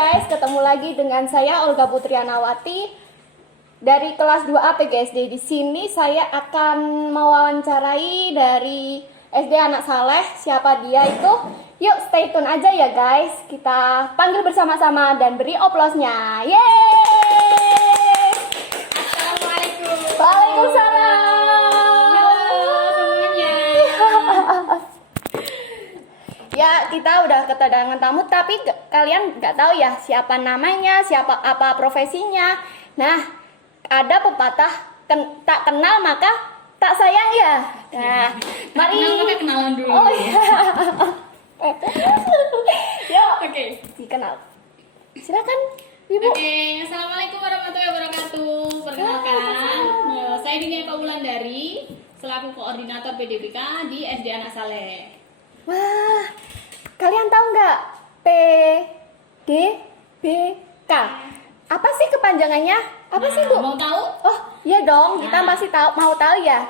guys, ketemu lagi dengan saya Olga Putrianawati dari kelas 2A PGSD. Di sini saya akan mewawancarai dari SD Anak Saleh. Siapa dia itu? Yuk stay tune aja ya guys. Kita panggil bersama-sama dan beri oplosnya. Yeay! Assalamualaikum. Waalaikumsalam. Ya, kita udah kedatangan tamu, tapi kalian nggak tahu ya siapa namanya, siapa apa profesinya. Nah, ada pepatah tak kenal maka tak sayang ya. Nah, mari kenalan dulu. Oh iya. Yuk, Oke. dikenal. Silakan, Ibu. Oke, assalamualaikum warahmatullahi wabarakatuh. Perkenalkan, saya Dinia Wulandari selaku koordinator PDBK di SD Anak Saleh. Wah, kalian tahu nggak PDBK? Apa sih kepanjangannya? Apa sih, Bu? Mau tahu? Oh, iya dong, kita Nah. masih mau tahu ya.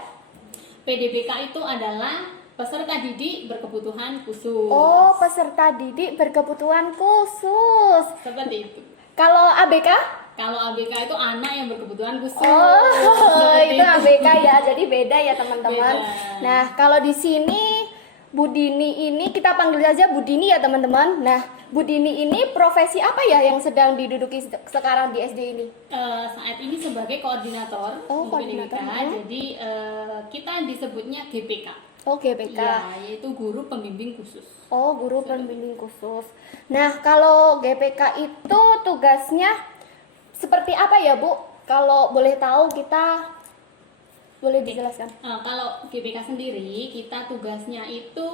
PDBK itu adalah peserta didik berkebutuhan khusus. Oh, peserta didik berkebutuhan khusus. Seperti itu. Kalau ABK? Kalau ABK itu anak yang berkebutuhan khusus. Oh, Seperti itu ABK ya. Jadi beda ya, teman-teman. Beda. Nah, kalau di sini Bu Dini ini kita panggil saja Bu Dini ya, teman-teman. Nah, Bu Dini ini profesi apa ya yang sedang diduduki sekarang di SD ini? Saat ini sebagai koordinator Oh, untuk koordinator. PDBK, jadi kita disebutnya GPK. Oh, GPK. Iya, yaitu guru pembimbing khusus. Oh, guru pembimbing khusus. Nah, kalau GPK itu tugasnya seperti apa ya, Bu? Kalau boleh tahu kita boleh dijelaskan? Kalau GPK sendiri, kita tugasnya itu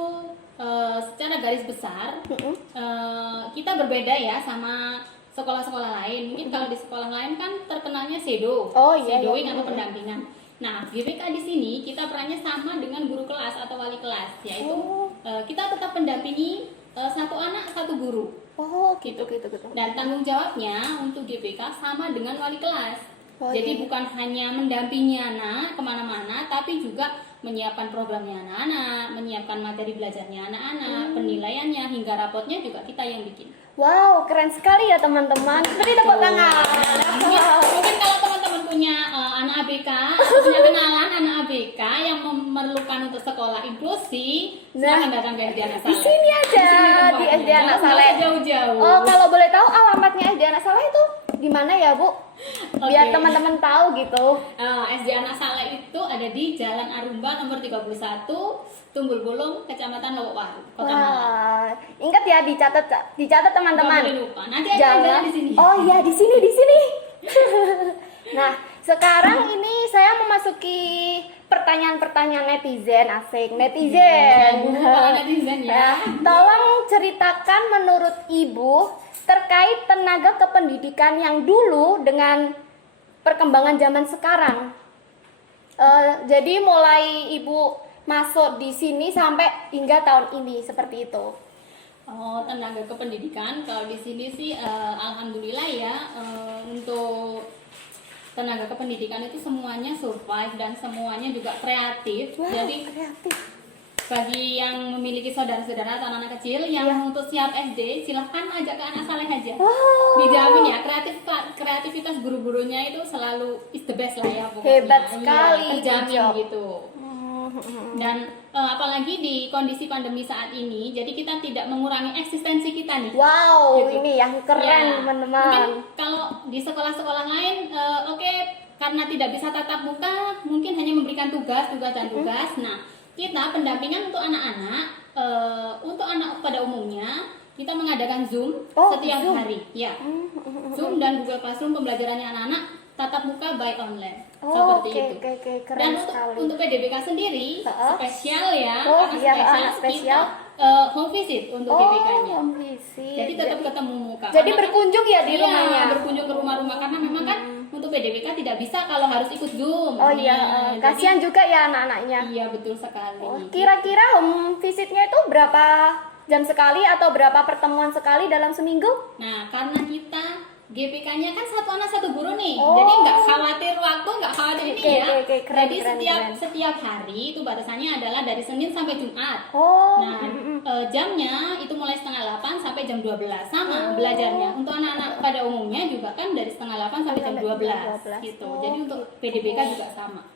secara garis besar kita berbeda ya sama sekolah-sekolah lain. Mungkin kalau di sekolah lain kan terkenalnya sedo, Oh, iya, shadowing iya. atau pendampingan. Nah, GPK di sini kita perannya sama dengan guru kelas atau wali kelas, yaitu Oh. kita tetap mendampingi satu anak satu guru. Oh, gitu. Dan tanggung jawabnya untuk GPK sama dengan wali kelas. Oh, Jadi iya. bukan hanya mendampingi anak kemana-mana, tapi juga menyiapkan programnya anak-anak, menyiapkan materi belajarnya anak-anak, penilaiannya hingga rapotnya juga kita yang bikin. Wow, keren sekali ya, teman-teman. Beri tepuk tangan. Mungkin kalau teman-teman punya anak ABK, atau punya kenalan anak ABK yang memerlukan untuk sekolah inklusi, silakan datang ke SD Anak Di Saleh. sini aja, di tempatnya. SD Anak Nggak Saleh. usah jauh-jauh. Oh, kalau boleh tahu alamatnya SD Anak Saleh itu di mana ya, Bu? Biar Oke. teman-teman tahu gitu. SD Anak Saleh itu ada di Jalan Arumba nomor 31, Tunggul Bolong, Kecamatan Lowokwaru, Kota Malang. Wah, ingat ya, dicatat teman-teman. Nggak boleh lupa. Nanti ada jalan di sini. Oh iya, di sini. Nah, sekarang ini saya memasuki pertanyaan-pertanyaan netizen, asik netizen. Kalau netizen ya. Nah, tolong ceritakan menurut Ibu terkait tenaga kependidikan yang dulu dengan perkembangan zaman sekarang. Jadi mulai Ibu masuk di sini sampai hingga tahun ini seperti itu. Oh, tenaga kependidikan kalau di sini sih alhamdulillah ya, untuk tenaga kependidikan itu semuanya survive dan semuanya juga kreatif. Wow, Jadi kreatif. bagi yang memiliki saudara-saudara atau anak kecil yang untuk siap SD, silahkan ajak ke Anak Saleh aja. Wow. Dijamin ya, kreativitas guru-gurunya itu selalu is the best lah ya pokoknya. Hebat Iya, sekali, terjamin Jojo. gitu. Dan apalagi di kondisi pandemi saat ini, jadi kita tidak mengurangi eksistensi kita nih. Wow, Gitu. ini yang keren, Ya, teman-teman. Mungkin kalau di sekolah-sekolah lain, oke, karena tidak bisa tatap muka, mungkin hanya memberikan tugas dan tugas. Nah, kita pendampingan untuk anak-anak, untuk anak pada umumnya, kita mengadakan Zoom setiap Zoom. hari. Ya, Zoom dan Google Classroom pembelajarannya anak-anak tatap muka by online. Oh, Seperti itu. oke, keren Dan sekali. untuk PDBK sendiri spesial ya, Oh, karena iya, spesial, anak spesial. kita home visit untuk GPK-nya. home visit. Jadi tetap ketemu muka. Jadi Karena kan- berkunjung ya di iya, rumahnya. berkunjung ke rumah-rumah karena memang kan untuk PDBK tidak bisa kalau harus ikut Zoom. Oh iya, Jadi- kasihan juga ya anak-anaknya. Iya, betul sekali. Oh, kira-kira home visitnya itu berapa jam sekali atau berapa pertemuan sekali dalam seminggu? Nah, karena kita GPK-nya kan satu anak satu guru nih, Oh. jadi nggak khawatir waktu, nggak khawatir ini Oke, ya. oke, keren, Jadi keren, keren. setiap hari itu batasannya adalah dari Senin sampai Jumat. Oh. Nah, jamnya itu mulai setengah 8 sampai jam 12 sama belajarnya. Untuk anak-anak pada umumnya juga kan dari setengah 8 sampai jam 12 gitu. Oh, Jadi untuk PDBK juga sama.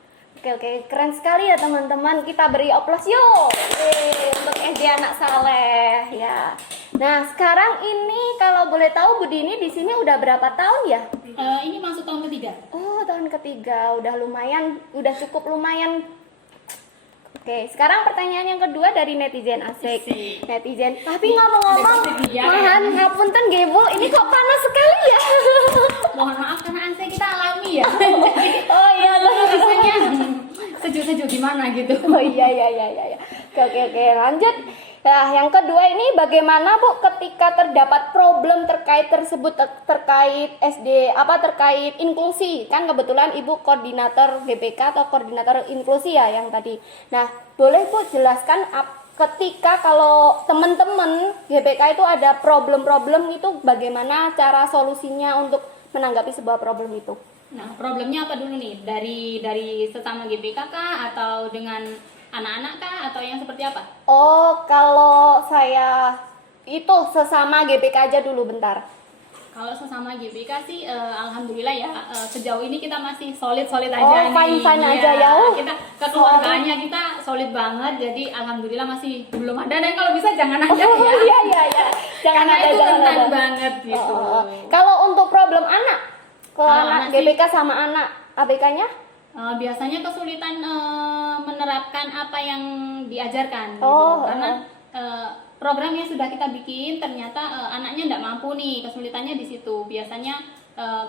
Oke, keren sekali ya teman-teman. Kita beri oplos yuk. Untuk SD Anak Saleh ya. Nah, sekarang ini kalau boleh tahu Bu Dini di sini udah berapa tahun ya? Ini masuk tahun ketiga. Oh, tahun ketiga. Udah lumayan, udah cukup lumayan. Oke, sekarang pertanyaan yang kedua dari netizen asik. Asik. Netizen. Tapi ngomong-ngomong, Netizen ya, mohon ngapunten nggih Bu, ini kok panas sekali ya? Mohon maaf karena ansih kita alami ya. Oh iya, Rasanya sejuk-sejuk gimana gitu. Oh iya. Oke, lanjut. Nah, yang kedua ini bagaimana Bu ketika terdapat problem terkait tersebut terkait SD terkait inklusi. Kan kebetulan Ibu koordinator GPK atau koordinator inklusi ya yang tadi. Nah, boleh Bu jelaskan ketika kalau teman-teman GPK itu ada problem-problem itu bagaimana cara solusinya untuk menanggapi sebuah problem itu? Nah, problemnya apa dulu nih? Dari sesama GPK kah atau dengan anak-anak kah atau yang seperti apa? Oh, kalau saya itu sesama GPK aja dulu bentar. Kalau sesama GPK sih alhamdulillah ya sejauh ini kita masih solid aja Oh, nih. fine Iya, aja ya. Kita kekeluargaannya kita solid banget, jadi alhamdulillah masih belum ada, dan kalau bisa jangan ada Oh ya. iya. Jangan Karena ada, itu jangan rentan ada. banget gitu. Kalau untuk problem anak, ke Kalau anak anak sih- GPK sama anak ABK-nya? Biasanya kesulitan menerapkan apa yang diajarkan gitu. Oh, Karena program yang sudah kita bikin ternyata anaknya tidak mampu nih, kesulitannya di situ. Biasanya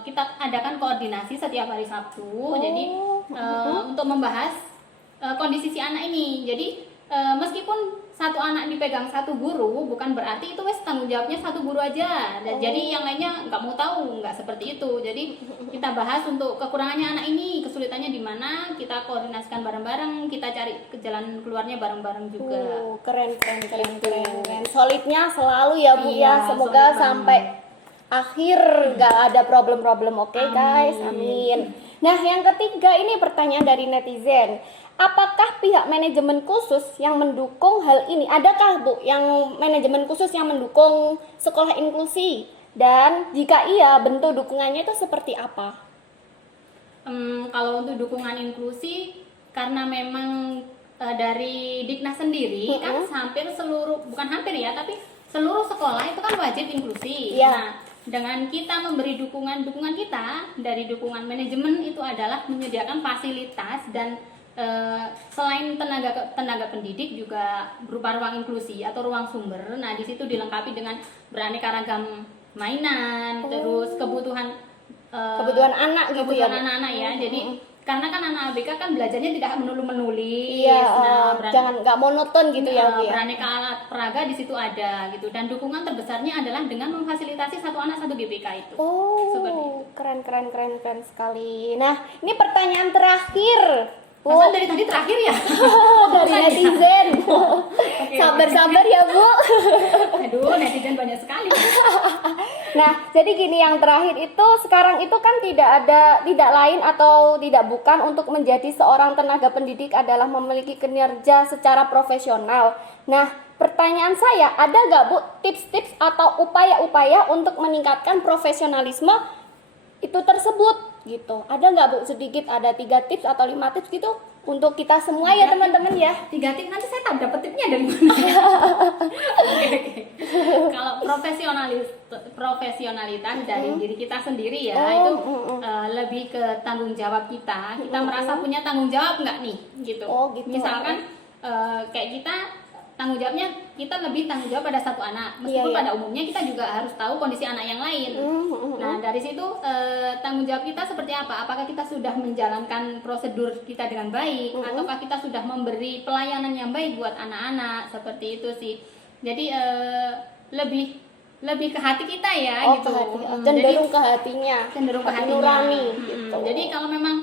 kita adakan koordinasi setiap hari Sabtu, jadi untuk membahas kondisi si anak ini. Jadi meskipun satu anak dipegang satu guru, bukan berarti itu wes tanggung jawabnya satu guru aja. Dan jadi yang lainnya nggak mau tahu, nggak seperti itu. Jadi kita bahas untuk kekurangannya anak ini, kesulitannya di mana, kita koordinasikan bareng-bareng, kita cari ke jalan keluarnya bareng-bareng juga. Keren. Solidnya selalu ya Bu Iya, ya. Semoga solid sampai akhir nggak ada problem-problem. Oke guys, amin. Nah, yang ketiga ini pertanyaan dari netizen. Apakah pihak manajemen khusus yang mendukung hal ini? Adakah Bu yang manajemen khusus yang mendukung sekolah inklusi? Dan jika iya, bentuk dukungannya itu seperti apa? Kalau untuk dukungan inklusi, karena memang dari Diknas sendiri kan hampir seluruh, bukan hampir ya, tapi seluruh sekolah itu kan wajib inklusi. Iya. Nah, dengan kita memberi dukungan kita dari dukungan manajemen itu adalah menyediakan fasilitas dan selain tenaga pendidik juga berupa ruang inklusi atau ruang sumber. Nah, di situ dilengkapi dengan beraneka ragam mainan, terus kebutuhan Anak gitu ya, Bu? kebutuhan anak-anak ya. Jadi karena kan anak ABK kan belajarnya tidak menulis. Iya, beran- jangan nggak monoton gitu ya, Bu ya. beraneka alat peraga di situ ada gitu, dan dukungan terbesarnya adalah dengan memfasilitasi satu anak satu GPK itu. Seperti itu. Oh, keren sekali. Nah, ini pertanyaan terakhir. Masa dari tadi terakhir ya? Dari netizen. Sabar ya Bu. Aduh, netizen banyak sekali. Nah, jadi gini, yang terakhir itu sekarang itu kan tidak lain atau tidak bukan untuk menjadi seorang tenaga pendidik adalah memiliki kinerja secara profesional. Nah, pertanyaan saya, ada nggak Bu tips-tips atau upaya-upaya untuk meningkatkan profesionalisme itu tersebut gitu? Ada nggak Bu sedikit, ada 3 tips atau 5 tips gitu untuk kita semua ya teman-teman ya? 3 tips, nanti saya tahu dapat tipsnya dari mana. Oke. Kalau profesionalitas dari diri kita sendiri ya, itu lebih ke tanggung jawab kita. Kita merasa punya tanggung jawab nggak nih gitu. Oh, gitu. Misalkan kayak kita tanggung jawabnya, kita lebih tanggung jawab pada satu anak, meskipun Iya. pada umumnya kita juga harus tahu kondisi anak yang lain. Nah, dari situ tanggung jawab kita seperti apa? Apakah kita sudah menjalankan prosedur kita dengan baik, ataukah kita sudah memberi pelayanan yang baik buat anak-anak? Seperti itu sih. Jadi lebih ke hati kita ya Oh, gitu. ke hati. Jadi Cenderung ke hatinya. cenderung ke Hati hatinya. nurani gitu. Jadi kalau memang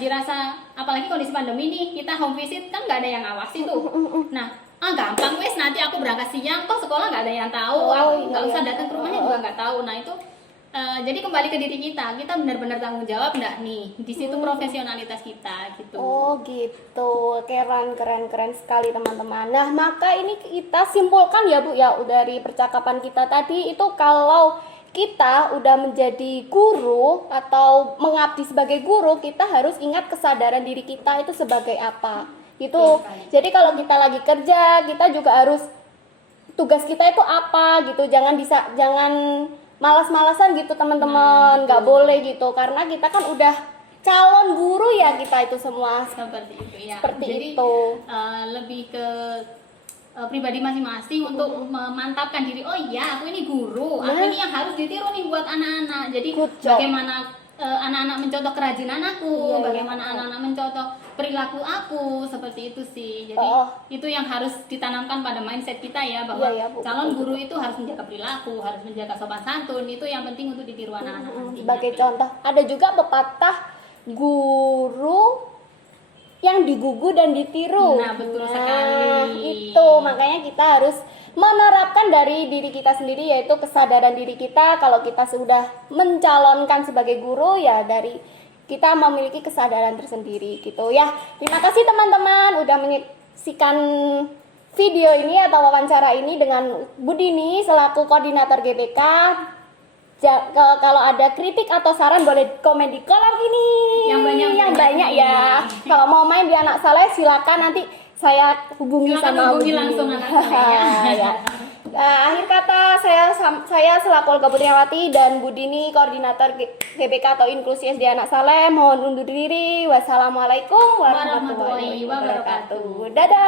dirasa, apalagi kondisi pandemi nih, kita home visit kan nggak ada yang ngawasi tuh. Nah, gampang wes, nanti aku berangkat siang, toh sekolah nggak ada yang tahu, Oh, aku iya, nggak usah iya. datang ke rumahnya juga nggak tahu. Nah, itu jadi kembali ke diri kita benar-benar tanggung jawab enggak nih, di situ profesionalitas kita gitu. Oh gitu, keren sekali teman-teman. Nah maka ini kita simpulkan ya Bu ya dari percakapan kita tadi itu, kalau kita udah menjadi guru atau mengabdi sebagai guru, kita harus ingat kesadaran diri kita itu sebagai apa gitu. Jadi kalau kita lagi kerja, kita juga harus tugas kita itu apa gitu, jangan malas-malasan gitu teman-teman, nggak boleh gitu, karena kita kan udah calon guru ya kita itu semua Seperti itu ya. seperti Jadi, itu. lebih ke pribadi masing-masing untuk memantapkan diri. Oh iya, aku ini guru, aku ini yang harus ditiru nih buat anak-anak. Jadi Good job. bagaimana anak-anak mencontoh kerajinan aku, Iya, bagaimana iya. anak-anak mencontoh perilaku aku, seperti itu sih. Jadi itu yang harus ditanamkan pada mindset kita ya, bahwa Iya, iya, Bu. calon guru itu harus menjaga perilaku, harus menjaga sopan santun. Itu yang penting untuk ditiru anak-anak nantinya. Sebagai contoh, ada juga pepatah guru yang digugu dan ditiru. Nah, betul sekali. Itu makanya kita harus menerapkan dari diri kita sendiri, yaitu kesadaran diri kita. Kalau kita sudah mencalonkan sebagai guru ya, dari kita memiliki kesadaran tersendiri gitu ya. Terima kasih teman-teman udah menyaksikan video ini atau wawancara ini dengan Bu Dini selaku koordinator GBK. Kalau ada kritik atau saran boleh komen di kolom ini Yang banyak ya. Kalau mau main di Anak Saleh silakan, nanti saya hubungi Silakan sama hubungi Bu Dini. langsung Anak Saleh, ya. Akhir kata saya selaku Olga Putriawati dan Bu Dini koordinator GBK atau Inklusi SD Anak Saleh mohon undur diri. Wassalamualaikum warahmatullahi wabarakatuh. Dadah.